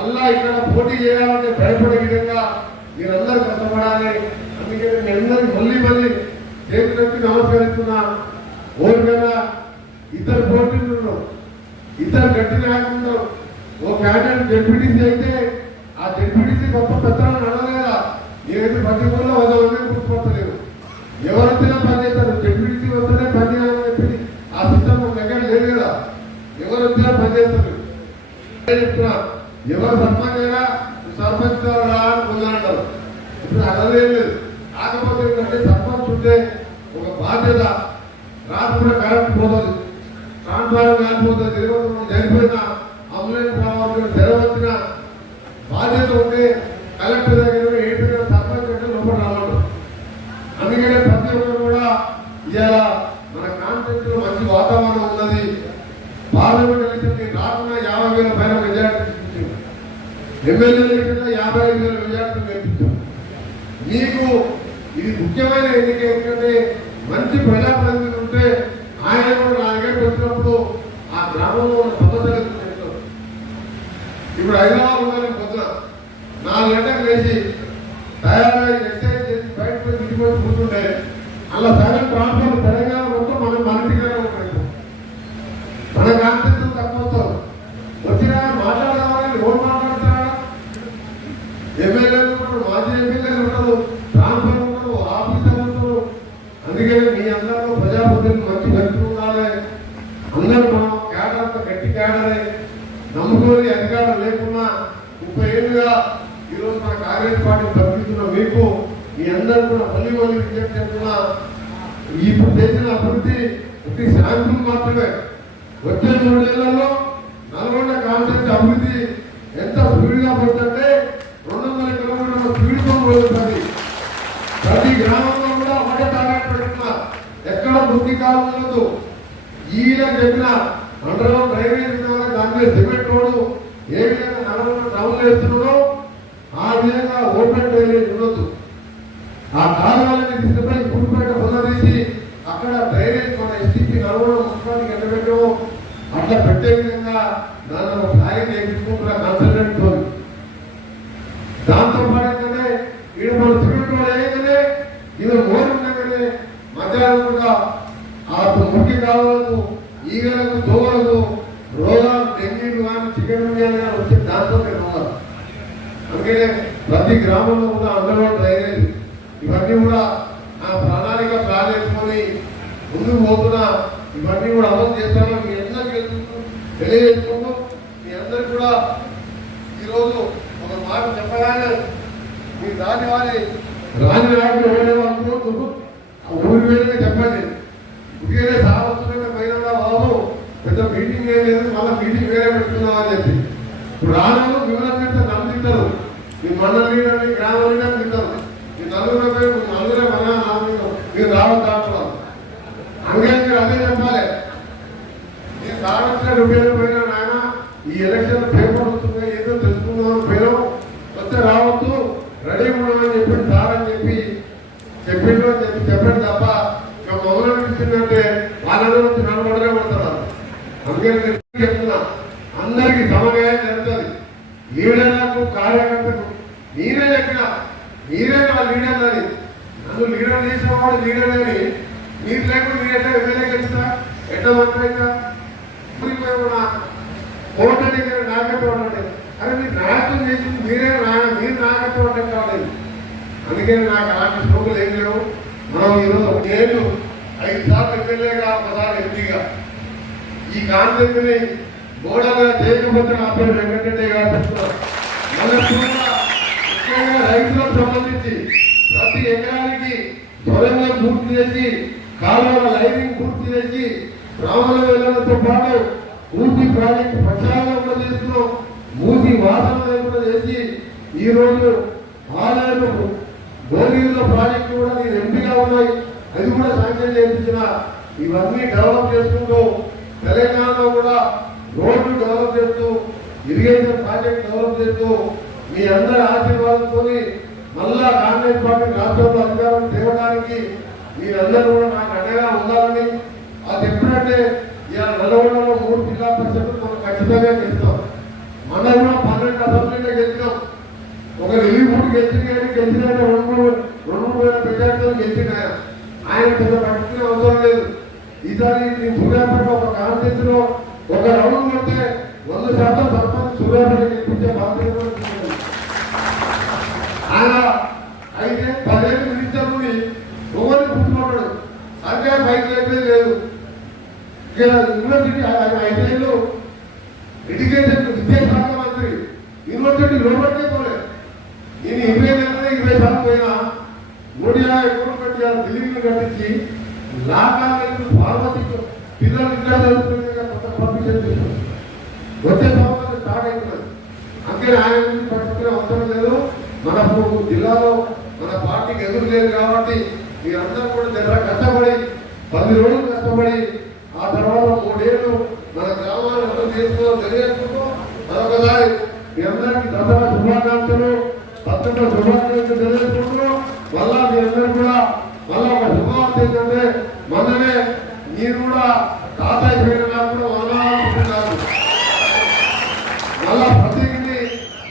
మళ్ళా ఇక్కడ పోటీ చేయాలంటే భయపడే విధంగా మీరందరూ కష్టపడాలి. అందుకే మీ అందరికీ మళ్ళీ చేతులెత్తి నమస్కరిస్తున్నా. ఓరికన్నా ఇద్దరు పోటీలు ఉన్నాం, ఇద్దరు గట్టి నాయకులు. ఓ క్యాండిడేట్ డెప్యూటీసీ అయితే ఆ డెప్యూటీసీ గొప్ప పెద్దలను అనలేదా? ఏదైతే ప్రతి ఊళ్ళో 100 మంది గుర్తుపట్టలేదు. ఎవరైనా పని చేస్తారు, డెప్యూటీసీ వస్తేనే పని చేయాలని చెప్పి ఆ సిస్టమ్ దగ్గర లేదు కదా. ఎవరు వచ్చినా పని చేస్తారు. చెప్తున్నా, ఎవరు సర్పంచ్ అయినా సర్పంచ్ అని పొందాలంటారు. ఇప్పుడు అదే లేదు. కాకపోతే ఏంటంటే సర్పంచ్ ఉంటే ఒక బాధ్యత. రాత్రి కరెంట్ పోతుంది, ట్రాన్స్ఫార్మర్ కాలిపోతుంది, జరిపోయిన అంబులెన్స్ రావాలి, తెరవచ్చిన బాధ్యత ఉంటే కలెక్టర్ దగ్గర ఏంటి సర్పంచ్ అంటే లోపల రావాలి. అందుకనే ప్రతి ఒక్కరు కూడా ఇవాళ మన కాన్స్టిట్యూషన్ లో మంచి వాతావరణం ఉన్నది. పార్లమెంట్ ఎలక్షన్ రాకుండా 50,000 పైన మెజార్టీ చూపించాం. ఎమ్మెల్యే ఎలక్షన్ 55,000 మెజార్టీ గెలిపించాం. మీకు ఇది ముఖ్యమైన ఎన్నిక. ఎందుకంటే మంచి ప్రజాప్రతినిధులు ఉంటే ఆయన కూడా నా దగ్గరికి వచ్చినప్పుడు ఆ గ్రామంలో ఉన్న సమస్యలు చెప్తారు. ఇప్పుడు హైదరాబాద్ ఉండాలని పొద్దున 4 గంటలకు లేచి తయారై ఎక్సైజ్ చేసి బయటకు ఇంటికి వచ్చి కూర్చుంటే అలా సగం ట్రాన్స్ఫర్ తెలంగాణ మొత్తం మనం మనటిగానే ఉంటాం. మన కాన్సెప్ట్ తక్కువ వస్తాం. వచ్చినా మాట్లాడదామని రోడ్ మాట్లాడతారా? ఎమ్మెల్యేలు ఉంటారు, మాజీ ఎమ్మెల్యేలు ఉంటారు, ట్రాన్స్ఫర్ ఉంటారు, ఆఫీసర్లు ఉంటారు. అందుకని మీ అందరిలో ప్రజాప్రతినిధులు మంచి గట్టి ఉండాలి. అందరూ మనం కేడర్ అంతా గట్టి కేడరే. నమ్ముకోని అధికారం లేకున్నా 30 ఏళ్ళుగా ఈరోజు మన కాంగ్రెస్ పార్టీ తప్పిస్తున్న మీకు మీ అందరూ కూడా మళ్ళీ విజ్ఞప్తి చేస్తున్నా. ఇప్పుడు చేసిన అభివృద్ధి ఒకటి శాంపుల్ మాత్రమే. వచ్చే 3 ఏళ్లలో నల్గొండ కాన్సెప్ట్ అభివృద్ధి ఎంత స్పీడ్గా పోతుంటే 200 కిలోమీటర్ల స్పీడ్తో పోతుంది. ప్రతి గ్రామంలో కూడా ఒకటే టార్గెట్ పెడుతున్నా. ఎక్కడ వృద్ధి కావాలదు. ఈయన చెప్పిన అండర్గ్రౌండ్ డ్రైనేజ్ దాంట్లో సిమెంట్ రోడ్డు ఏ విధంగా నల్గొండ టౌన్ వేస్తున్నాడో ఆ విధంగా ఓపెన్ డ్రైనేజ్ ఉండొద్దు. ఆ కాలువలని తీసుకుపోయి గుడిపేట పొందదీసి అక్కడ డ్రైనేజ్ మన ఎస్టీపీ నల్గొండ మున్సిపాలిటీకి ఎండబెట్టడం అట్లా పెట్టే విధంగా దాన్ని ప్లానింగ్ చేయించుకుంటున్న కన్సల్టెంట్ తో. దాంతో పాటు ఏంటంటే ఇక్కడ మన సిమెంట్ రోడ్ వేయగానే ఇది మోరు ఉండగానే మధ్యాహ్నం కూడా ఆ ముఖ్య కాలువలకు ఈగలకు దోమలకు రోగాలు డెంగ్యూలు కానీ చికెన్ కానీ వచ్చే దాంతో రోగాలు. అందుకనే ప్రతి గ్రామంలో ఉన్న అండర్గ్రౌండ్ డ్రైనేజ్ ఇవన్నీ కూడా ఆ ప్రణాళిక ప్లాన్ చేసుకొని ముందుకు పోతున్నా. ఇవన్నీ కూడా అమలు చేస్తాను. మీ అందరికీ తెలియజేసుకుంటూ మీ అందరికి కూడా ఈరోజు ఒక మాట చెప్పగానే మీ దాని వారి రాజనాయకులు ఎవరేమో అనుకుంటూ ఊరి వేరుగా చెప్పండి. ఉడికే సావస్తున్న పోయినా బాబు పెద్ద మీటింగ్ లేదు, మళ్ళీ మీటింగ్ వేరే పెడుతున్నాం అని చెప్పి ఇప్పుడు రాను వివరణ పెడితే నన్ను తింటారు. మీ మండల లీడర్ని గ్రామ లీడర్ తింటారు. మీ నలుగురు పేరు నలుగురే మన మీరు రావద్దు అంటున్నారు. అందుకే మీరు అదే చెప్పాలి. నేను సాధించిన రూపాయలు పోయినా నాయన ఈ ఎలక్షన్ పేపర్ వస్తుంది ఏదో తెలుసుకుందామని పోయినాం, వస్తే రావద్దు రెడీ ఉండమని చెప్పి సార్ అని చెప్పి చెప్పిండు అని చెప్పి చెప్పండి తప్ప ఇక మొదలు ఇచ్చిందంటే వాళ్ళందరూ వచ్చి నడవడలే పడతారు. అందుకే చెప్తున్నా అందరికీ సమన్వయం జరుగుతుంది. లీడర్లకు కార్యకర్తకు మీరే చెప్పిన మీరే నా లీడర్ అని. నన్ను లీడర్ చేసిన వాడు లీడర్ అని మీరు లేకుండా మీరు ఎట్లా ఎమ్మెల్యే గెలుస్తా ఎట్లా మంత్రి అవుతా? కోర్టు దగ్గర నాయకత్వం అంటే అరే మీరు నాయకత్వం చేసింది మీరే మీరు నాయకత్వం అంటే కావాలి. అందుకని నాకు అలాంటి స్ట్రోకులు ఏం లేవు. మనం ఈరోజు 5 సార్లు ఎమ్మెల్యేగా 1 సార్లు ఎంపీగా ఈ కాన్సెప్ట్ని గోడగా చేయకపోతే నా పేరు వెంకటరెడ్డి గారు చెప్తున్నారు. ముఖ్యంగా రైతులకు సంబంధించి ప్రతి ఎకరానికి సొరంగం పూర్తి చేసి కాలువల లైనింగ్ పూర్తి చేసి బ్రాహ్మణ వేలతో పాటు మూసి ప్రాజెక్టు ప్రచారంగా కూడా చేస్తున్నాం. మూసి వాసన లేకుండా చేసి ఈరోజు ఆలయాలు గోరీల ప్రాజెక్టు కూడా నేను ఎంపీగా ఉన్నాయి, అది కూడా శాంక్షన్ చేయించిన. ఇవన్నీ డెవలప్ చేసుకుంటూ తెలంగాణలో కూడా రోడ్లు డెవలప్ చేస్తూ ఇరిగేషన్ ప్రాజెక్ట్ డెవలప్ చేస్తూ మీ అందరి ఆశీర్వాదంతో మళ్ళా కాంగ్రెస్ పార్టీ రాష్ట్రంలో అధికారం తేవడానికి మీరందరూ కూడా నాకు అండగా ఉండాలని. అది ఎప్పుడంటే ఇవాళ నల్గొండలో 3 జిల్లా పరిషత్తులు మనం ఖచ్చితంగా గెలుస్తాం. మనం కూడా 12 అసెంబ్లీలో గెలిచినాం. ఒక రిలీఫ్ గెలిచిన రెండు వేల మెజార్టీతో గెలిచిన ఆయన పెద్ద పట్టిన అవసరం లేదు. ఈసారి సూర్యాపేట ఒక కాన్స్టిట్యూన్సీ లో ఒక రౌండ్ కొడితే 100% సర్పంచ్ సూర్యాపేట గెలిపించే బాధ్యత కూడా తీసుకున్నాడు. ఆయన అయితే 10 ఏళ్ళు మినిస్టర్ని ఎవరిని పుట్టుకున్నాడు. సర్కారు బయట లేదు. యూనివర్సిటీ ఆయన 5 ఏళ్ళు ఎడ్యుకేషన్ విద్యాశాఖ మంత్రి యూనివర్సిటీ లోపలికే పోలేదు. నేను 20 సార్లు పోయినా 150 కోట్లు పెట్టి బిల్డింగ్లు కట్టించి లాభాలు ఫార్మసీ పిల్లలు ఇంకా చదువుకునే కొత్త పర్మిషన్ తీసుకున్నాను. వచ్చే సంవత్సరం స్టార్ట్ అవుతున్నది. అందుకని ఆయన గురించి పట్టుకునే అవసరం లేదు. మనకు జిల్లాలో మన పార్టీకి ఎదురు లేదు కాబట్టి మీరందరూ కూడా దగ్గర కష్టపడి 10 రోజులు కష్టపడి ఆ తర్వాత 3 ఏళ్ళు మన గ్రామాలను ఎంత చేసుకోవాలో తెలియజేసుకుంటూ మరొకసారి మీ అందరికీ దసరా శుభాకాంక్షలు, పత్రికల శుభాకాంక్షలు తెలియజేసుకుంటూ మళ్ళా మీ అందరూ కూడా మళ్ళా ఒక శుభవార్త ఏంటంటే మొన్ననే మీరు కూడా తాతయ్య పోయిన నాకు కూడా వదలాలనుకుంటున్నారు. మళ్ళా ప్రతీకని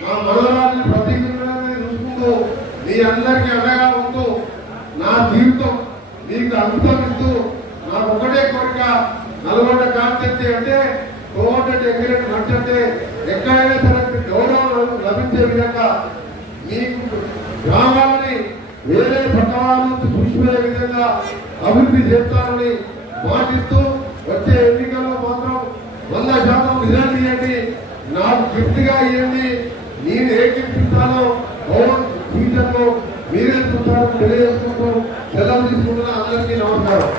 మా మనరాజుని ప్రతీకని చూసుకుంటూ మీ అందరికీ అండగా ఉంటూ నా జీవితం మీకు అనుభవిస్తూ నాకు ఒకటే కోరిక నల్గొండ కాన్స్టిట్యూన్సీ అంటే కోమటిరెడ్డి వెంకరెడ్డి నచ్చంటే ఎక్కడైనా సరే గౌరవం లభించే విధంగా మీకు గ్రామాలని వేరే పట్టణాలను చూసుకునే విధంగా అభివృద్ధి చేస్తారని మాటిస్తూ వచ్చే ఎన్నికల్లో మాత్రం 100% రిజల్ట్ ఇవ్వండి. నాకు గిఫ్ట్గా ఇవ్వండి. నేను ఏ గిఫ్ట్ ఇస్తానో ఫ్యూచర్లో మీరే చూస్తారని తెలియజేసుకుంటూ సెలవు తీసుకుంటున్నా. అందరికీ నమస్కారం.